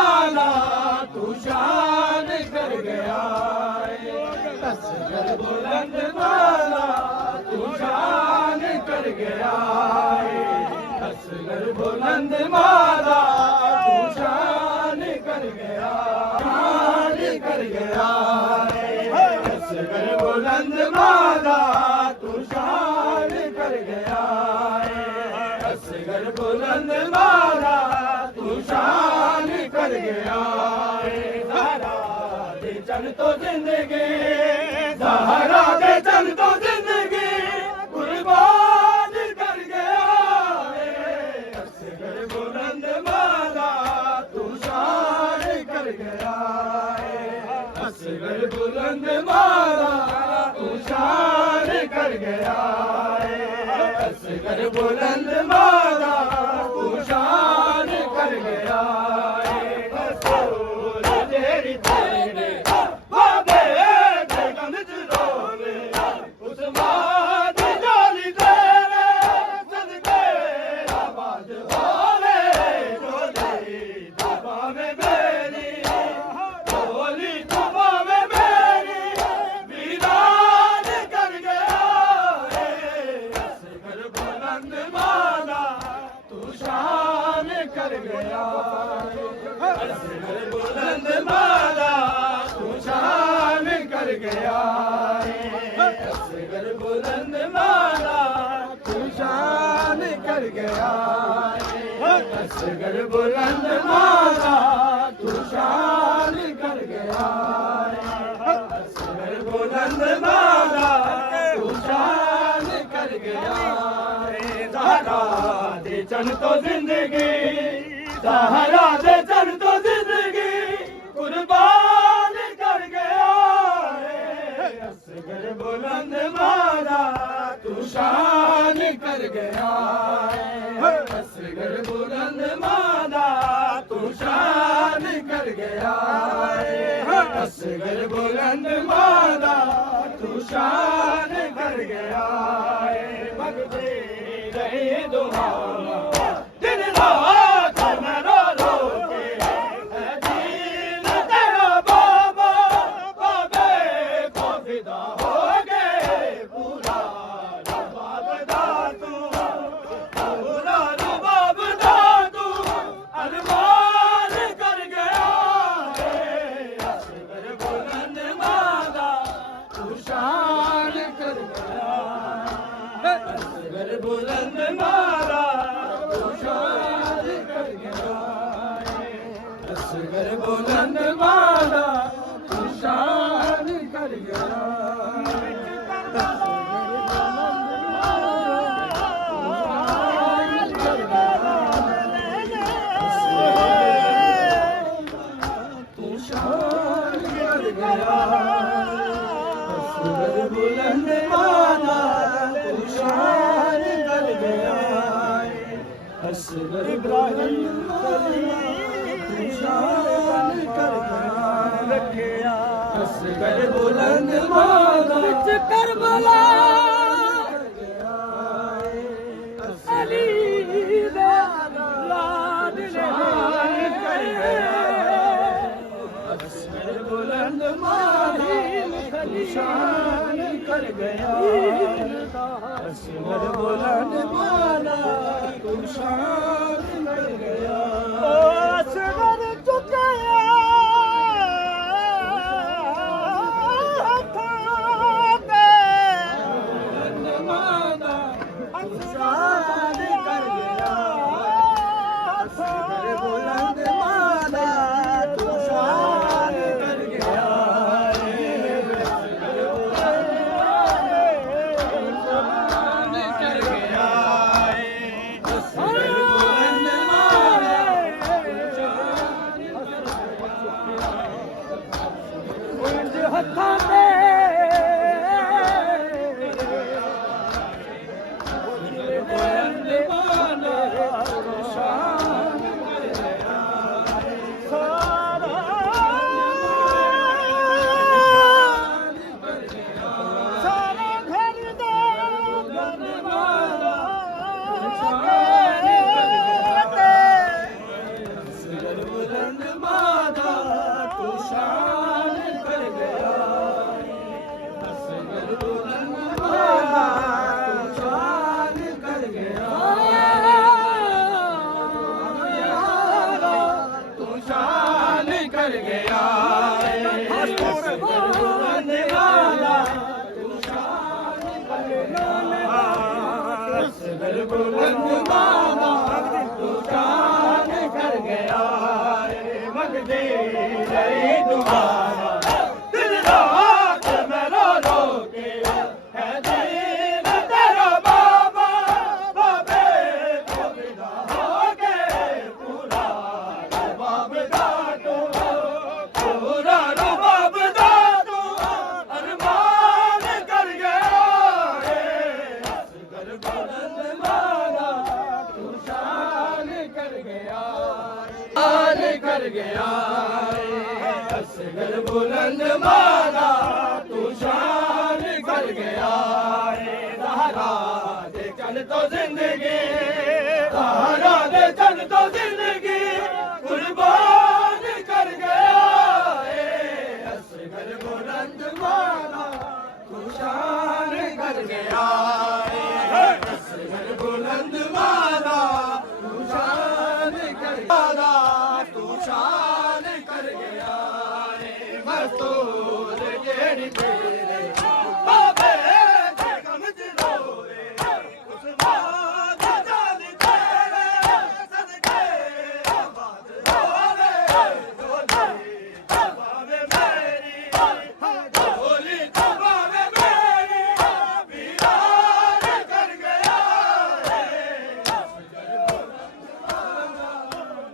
माला तू शान कर गया असगर बुलंद माला तू शान कर गया असगर बुलंद माला तू शान कर गया असगर बुलंद माला तू शान कर गया असगर बुलंद माला तू शान कर गया ज़हरा दे चल तो जिंदगी ज़हरा दे चल तो जिंदगी कुर्बान कर गया असगर बुलंद माला तू शान कर गया असगर बुलंद माला तू शान कर गया असगर बुलंद माला तू शान कर गया तेरी तेरे बाबे गगन रोवे उस माँ की जाली तेरे सदके आबाद होवे बोली दबा में मेरी बोली दबा में मेरी वीरान कर गया असगर बुलंद माला तू शान कर गया असगर बुलंद माला तू शान कर गया असगर बुलंद माला तू शान कर गया असगर बुलंद माला तू शान कर गया असगर बुलंद माला तू शान कर गया ज़हरा दे चल तो जिंदगी ज़हरा दे चल तो जिंदगी कुर्बान कर गया असगर बुलंद माला तू शान कर गया असगर बुलंद माला तू शान कर गया असगर बुलंद माला तू शान कर गया भगते रहे दुआ दिन रात मैं रो रो के दीन तेरा बाबा बाबे को फिदा हो गए पूरा रबाब दा तू पूरा रबाब दा तू अरमान कर गया असगर बुलंद माला तू शान कर गया असगर बुलंद माला तू शान कर गया असगर बुलंद माला तू शान कर गया तू शान कर गया असगर बुलंद माला तू शान कर गया असगर बुलंद माला तू शान कर गया असगर बुलंद माला विच करबला अली दे लाड शान कर गया असगर बुलंद माला तू शान कर गया असगर बुलंद माला तू शान कर गया असगर झुकया बुलंद माला तू शान कर गया असगर बुलंद माला तू शान कर गया हत्थां ते बुलंद माला तू शान कर गया सारा सारा घर दा बुलंद माला तू शान कर गया असगर बुलंद माला कर गया बुलंद वाला तू शान कर गया असगर बुलंद वाला तू शान कर गया मगदी रही तुम्हारा दिल रात में रो रो के है दिल तेरा बाबा बाबे को विदा हो गए पूरा रुबाब दा तू पूरा रुबाब दा तू अरमान कर गया असगर बुलंद वाला तू शान कर गया कर गया असगर बुलंद वाला तू शान कर गया सहारा दे चल तो जिंदगी सहारा दे चल तो जिंदगी कुर्बान कर गया असगर बुलंद वाला तू शान कर गया असगर बुलंद वाला तू शान कर गया तू शान कर गया मस्तूर जेड़ी तेरे बाबे के गम च रोए उस बात जान तेरे सदके आबाद होवे डोली चबावे मेरी डोली चबावे मेरी वीरान कर गया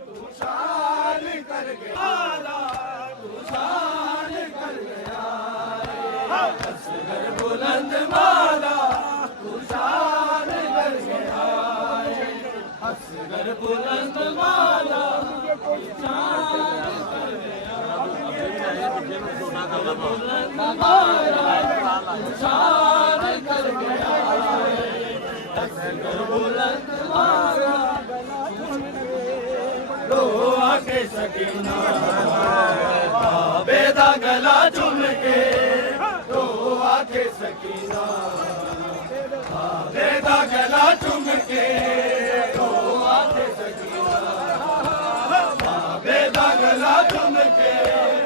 तू शान कर गया तू शान कर गया असगर बुलंद वाला तू शान कर गया असगर बुलंद वाला तू शान कर गया बुलंद वाला तू शान कर गया असगर बुलंद वाला लो आके सकीना बाबे दा गला चुम के लो आके सकीना बाबे दा गला चुम के लो आके सकीना बाबे दा गला चुम के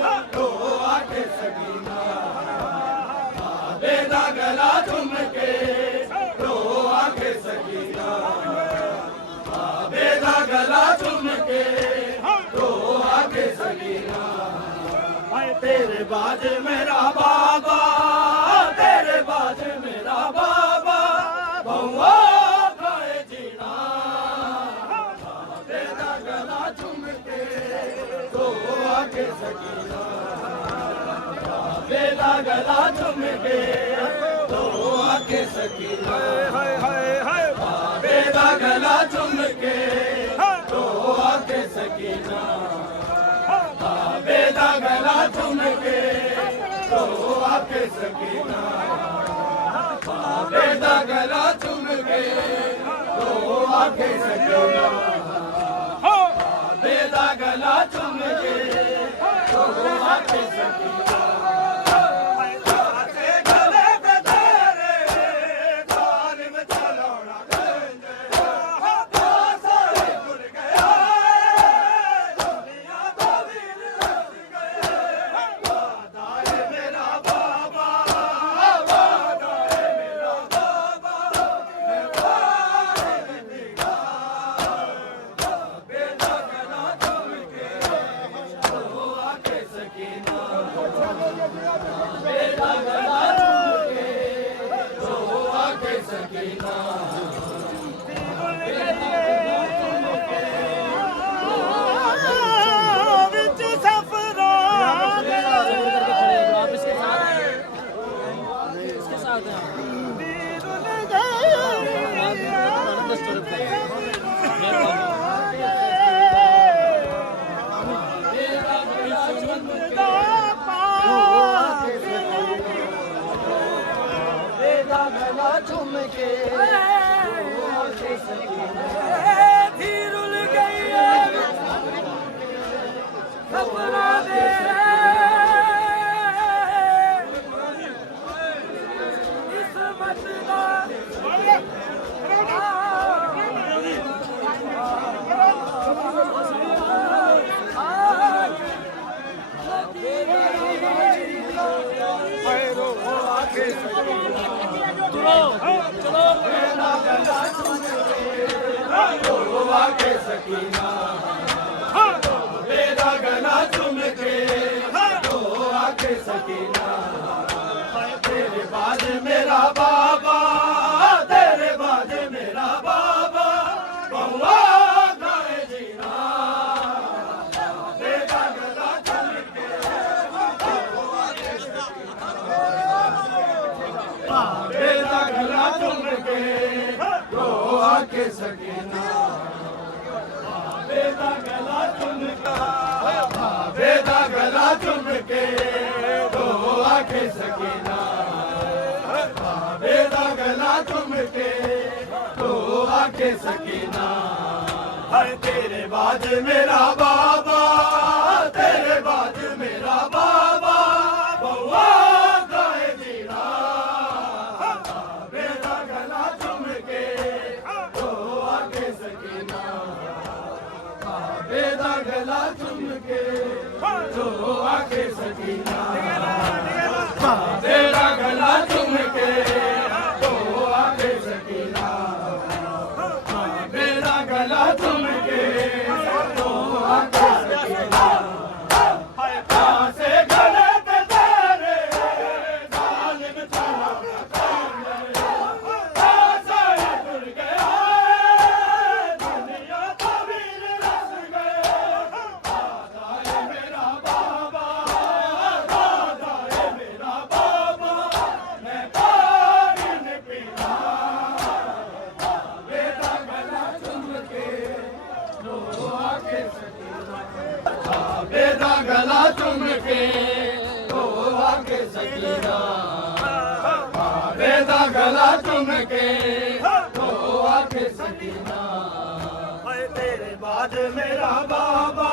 लो आके सकीना बाबे दा गला चुम के लो आके सकीना बाबे दा गला चुम के लो आके सकीना तेरे बाज मेरा बाबा तेरे बाज मेरा बाबा बहुआ खाए जीना बाबे दा गला चुम के लो आके सकीना बाबे दा गला चुम के लो आके सकीना बाबे दा गला चुम के लो आके सकीना बाबे दा गला चुम के लो आके सकीना बाबे दा गला चुम के लो आके सकीना बाबे दा गला चुम के लो आके सकीना चुम के धीर उल गई सपना दे इस मचदा रो आके सकीना मेरा गला चुम के रो आके सकीना तेरे बाद मेरा बाबा तेरे बाद मेरा बाबा बहुआ गाए जीना मेरा गला चुम के मेरा गला चुम के रो आके सकीना बेदा गला चुम बेदा गला चुम के रो आके सकीना बेदा गला चुम के रो आके सकीना हर तेरे बाद मेरा बाबा तेरे बाद मेरा बाबा बहुआ गाए जीना बेदा गला चुम के रो आके सकीना बेदा गला चुम के रो आके सकीना बेदा गला चुम के रो आके सकीना बेदा गला चुम के रो आके सकीना से गले पे तेरे जालिम चला टुर गया दुनिया तवीर रस गए दादा मेरा बाबा दादा मेरा बाबा मैं पानी न पीना बेदा गला चुम के रो आके सकीना बेदा गला चुम के रो आके सकीना बेदा गला चुम के रो आके सकीना तेरे बाद मेरा बाबा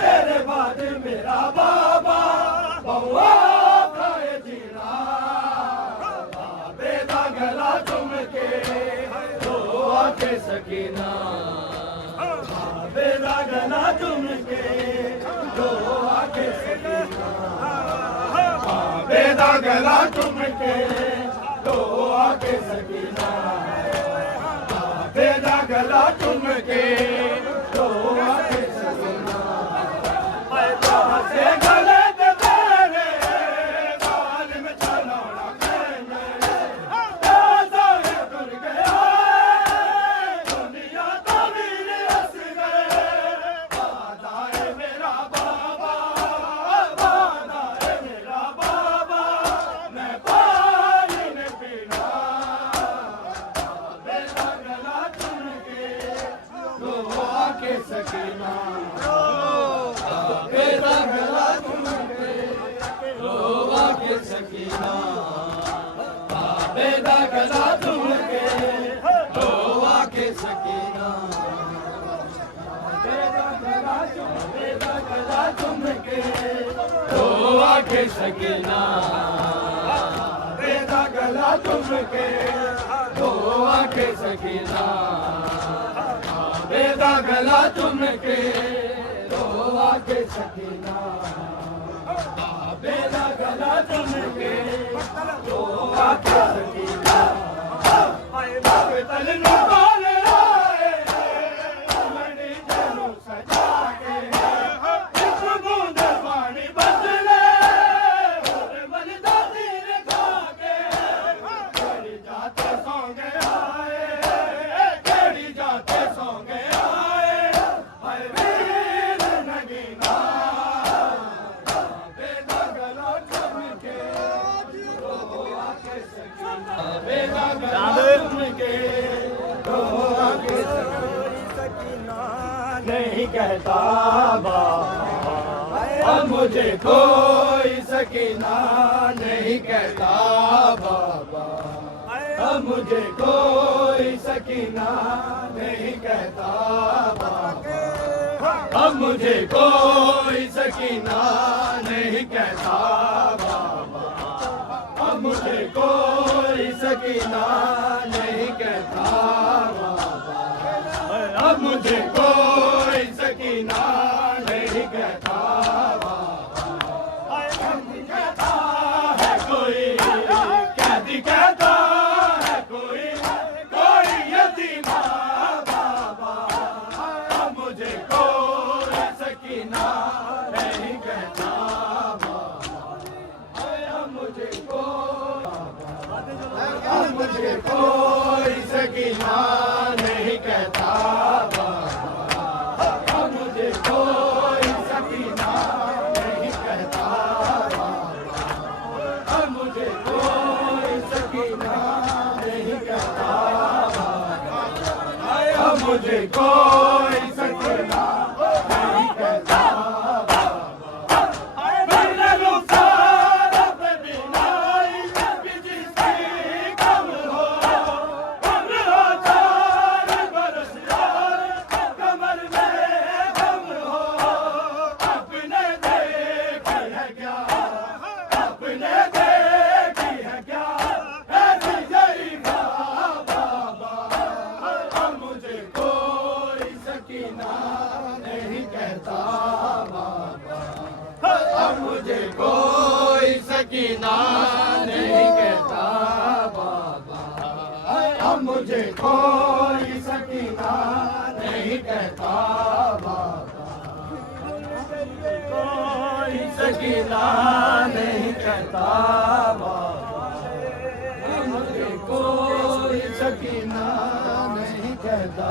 तेरे बाद मेरा बाबा बहुआ गाए जीना बेदा गला चुम के रो आके सकीना बेदा गला चुम के रो आके सकीना बेदा गला चुम के रो आके सकीना बेदा गला चुम के रो आके सकीना से गले पे तेरे जालिम चलाना कहने दादा टुर गया दुनिया तवीर हंस गए दादा मेरा बाबा दादा मेरा बाबा मैं पानी न पीना बेदा गला चुम के रो आके सकीना बेदा गला चुम के रो आके सकीना बेदा गला चुम के रो आके सकीना बेदा गला चुम के रो आके सकीना बेदा गला चुम के रो आके सकीना बेदा गला चुम के रो आके सकीना बेदा गला चुम के रो आके सकीना तल नु बाल आए मणि जनु सजा के इस बूंद पानी बदले और बलदा तीर खा के केड़ी जाते सौंगे आए केड़ी जाते सौंगे आए हाय वीर नगीना बेदा गला चुम के रो आके सकीना बेदा गला चुम के रो आके सकीना नहीं कहता बाबा अब मुझे कोई सकीना नहीं कहता बाबा अब मुझे कोई सकीना नहीं कहता बाबा अब मुझे कोई सकीना नहीं कहता बाबा अब मुझे कोई सकीना नहीं कहता बाबा अब मुझे कोई सकीना नहीं कहता बाबा कहता है कोई कहता है कोई यतीमा बाबा मुझे कोई सकीना नहीं कहता मुझे कोई सकीना नहीं कहता बाबा अब मुझे कोई सकीना नहीं कहता बाबा कोई सकीना नहीं कहता बाबा मुझे कोई सकीना नहीं कहता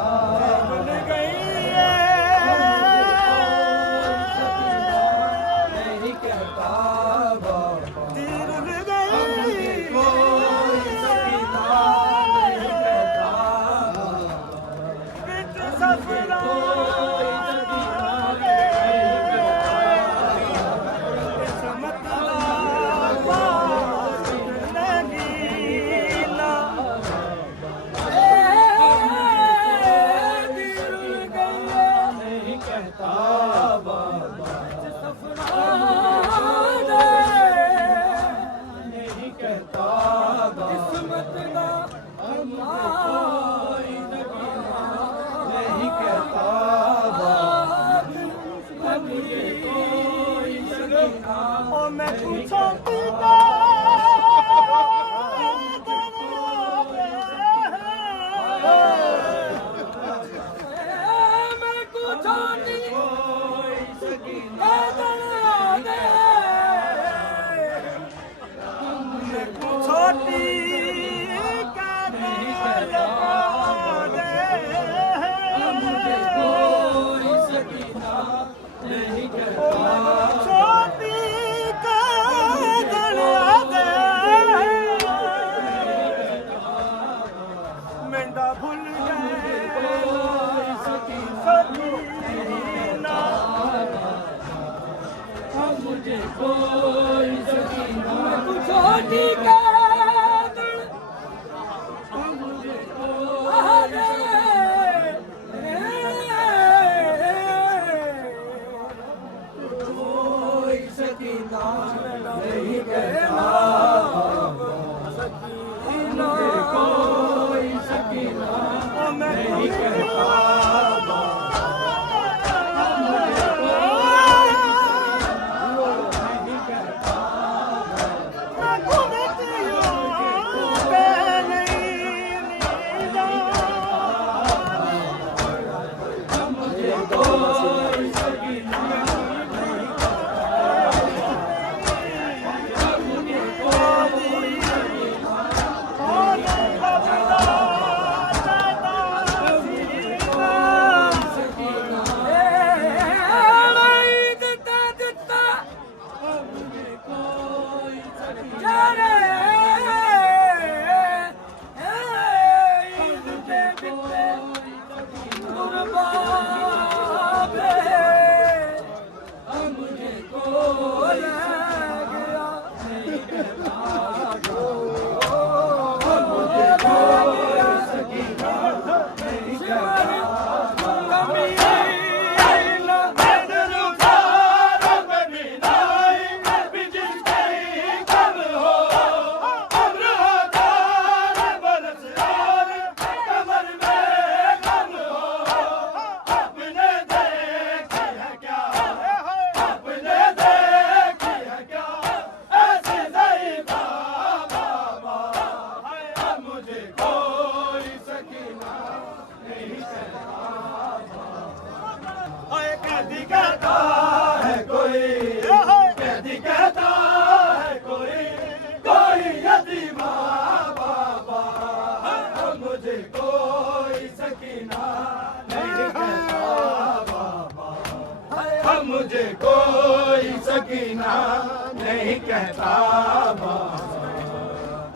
मैं पूछो पिता मैं पूछो छोटी का कोई सकीना नहीं कहता भूल गए सकीना मुझे कोई सकीना छोटी का मुझे कोई सकीना नहीं कहता नहीं कहता मुझे कोई सकीना नहीं कहता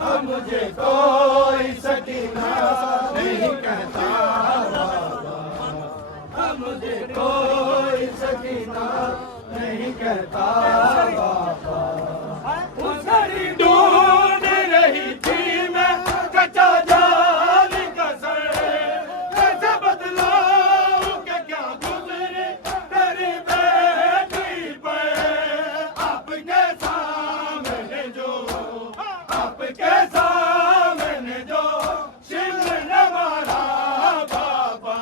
अब मुझे कोई सकीना नहीं कहता। कहता ढूंढ रही थी मैं कच्चा जाल कसर कैसे बदलाऊं के क्या गुजरे तेरी बेटी पे आपके सामने जो शिव ने मारा बाबा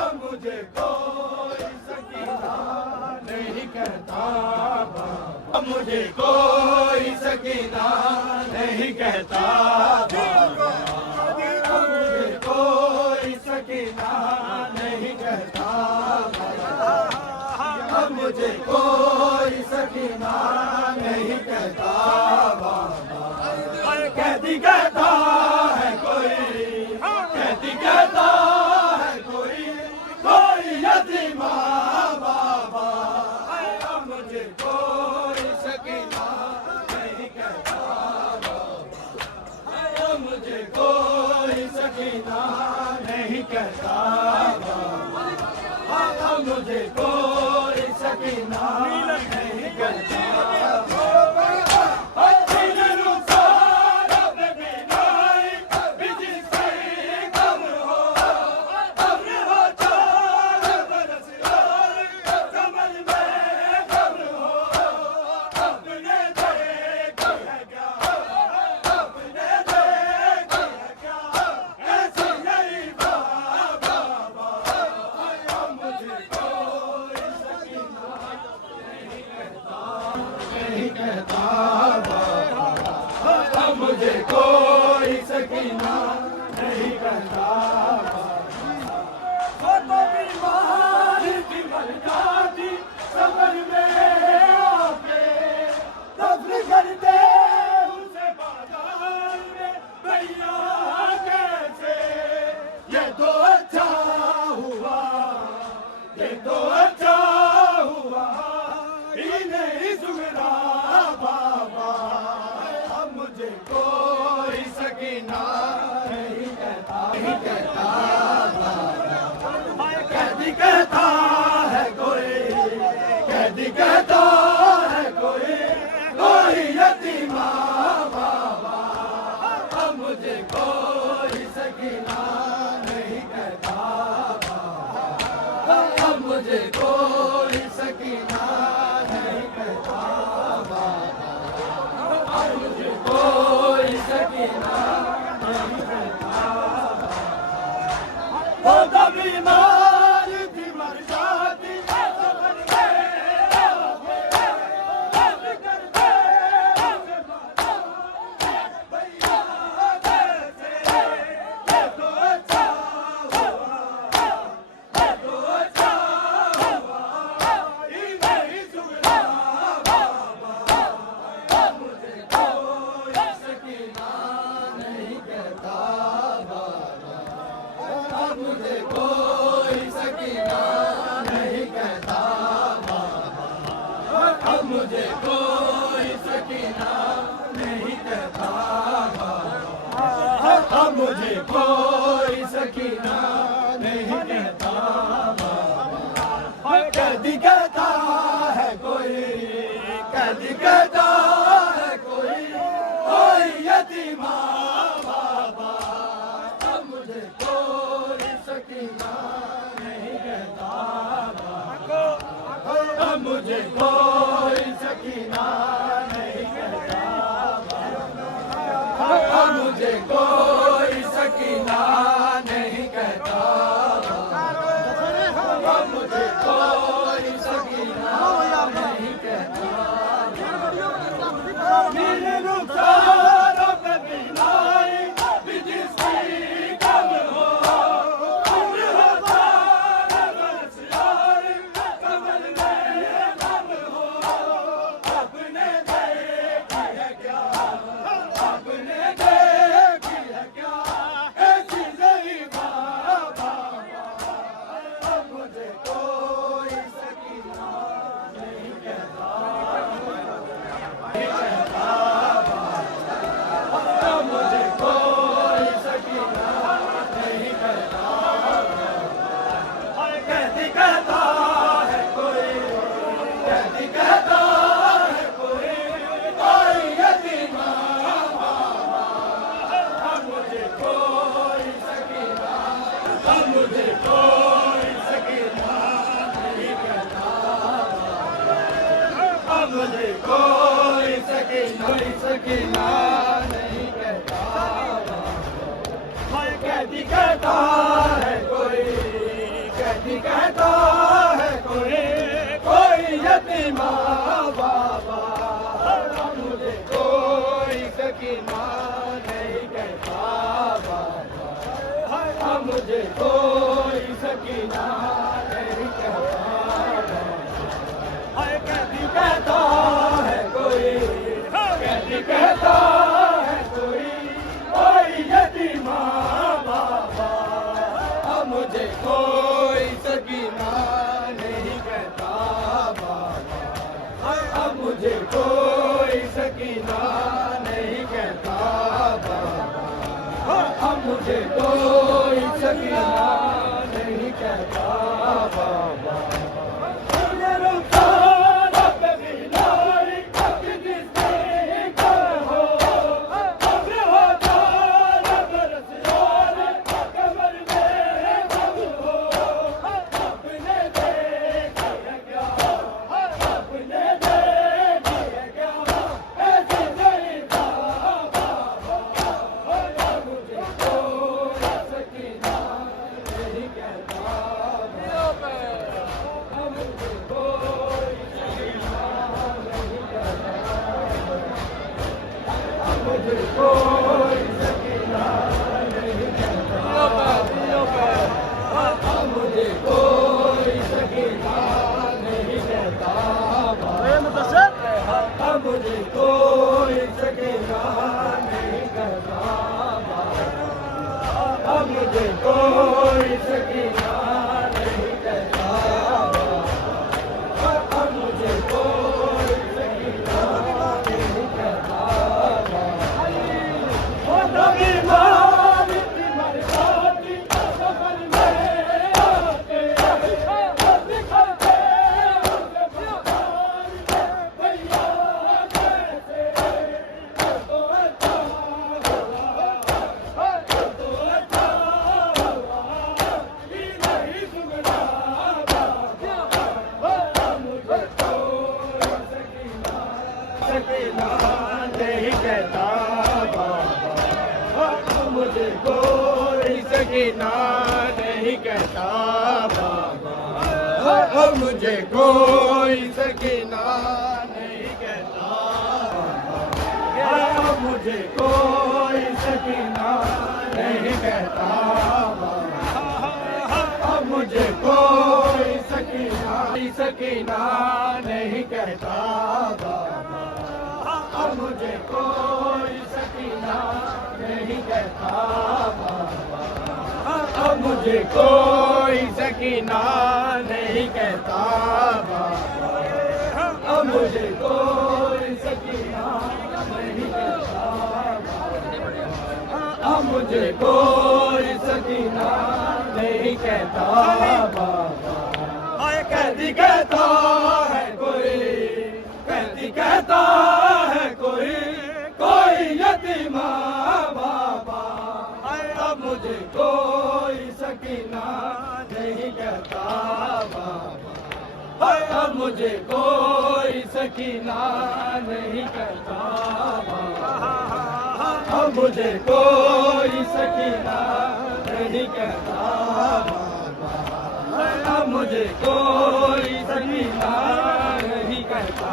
अब मुझे कोई सकीना नहीं कहता अब मुझे कोई सकीना नहीं कहता मुझे कोई सकीना नहीं कहता अब मुझे कोई सकीना नहीं कहता कहती कहता है कोई कहती कहता है कोई यतीमा बाबा अब मुझे कोई सकीना नहीं कहता अब मुझे कोई सकीना नहीं कहता अब मुझे कोई सकीना नहीं कहता मुझे कोई सकीना नहीं कहता वो तो बीमार थी मर जाती समझ में आके दफन करते उसे बाजार में भैया कैसे ये तो अच्छा हुआ ये तो अच्छा हुआ इन्हें सुमरा बाबा मुझे कोई सकीना नहीं कहता कहती कहता है कोई कहती कहता है कोई यतीमा बाबा अब मुझे कोई सकीना नहीं कहता अब मुझे कोई सकीना नहीं कहता मुझे कोई सकीना नहीं कहता वो तो बीमार थी मर जाती मुझे कोई सकीना नहीं कहता अब मुझे कोई सकीना नहीं कहता अब मुझे कोई सकीना नहीं कहता कहती कहता है कोई कहती कहता है कोई यतीमा बाबा अब मुझे कोई सकीना नहीं कहता अब मुझे कोई सकीना नहीं कहता अब मुझे कोई सकीना नहीं कहता अब मुझे कोई सकीना नहीं कहता मुझे कोई सकीना नहीं कहता कैदी कहता है कोई कैदी कहता है कोई यतीमा बाबा मुझे कोई सकीना नहीं कहता बाबा मुझे कोई सकीना नहीं कहता कैदी कहता है कोई कैदी कहता है कोई यतीमा बाबा मुझे कोई सकीना नहीं कहता बाबा मुझे कोई सकीना नहीं कहता बाबा मुझे कोई सकीना नहीं कहता बाबा मुझे कोई सकीना नहीं कहता मुझे कोई सकीना नहीं कहता मुझे कोई सकीना नहीं कहता सकीना नहीं कहता बाबा मुझे कोई सकीना नहीं कहता बाबा मुझे कोई सकीना नहीं कहता मुझे कोई सकीना नहीं कहता बाबा मुझे कोई सकीना नहीं कहता बाबा मुझे कोई सकीना नहीं कहता बाबा मुझे कोई सकीना नहीं कहता बाबा मुझे कोई सकीना नहीं कहता बाबा मुझे कोई सकीना नहीं कहता बाबा कैदी कहता है कोई कैदी कहता है कोई यतीमा बाबा मुझे कोई सकीना नहीं कहता बाबा मुझे कोई सकीना नहीं कहता बाबा मुझे कोई सकीना नहीं कहता बाबा मुझे कोई सकीना नहीं कहता